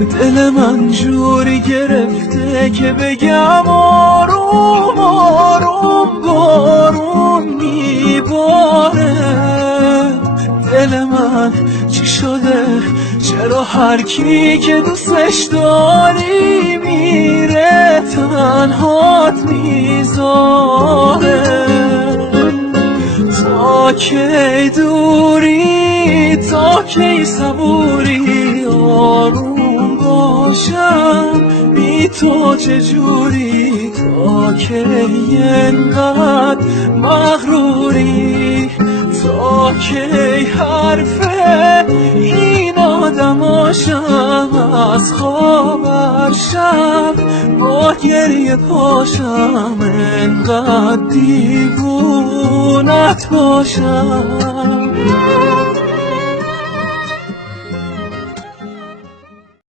دل من جوری گرفته که بگم آروم آروم بارون میباره. دل من چی شده؟ چرا هر کی که دوستش داری میره تنهات میذاره؟ تا کی دوری، تا کی صبوری، آروم باشم بی تو چجوری؟ تا کی اینقدر مغروری؟ تا کی حرفه این آدماشم از خواب هر شب با گریه پاشم انقدر دیوونت باشم؟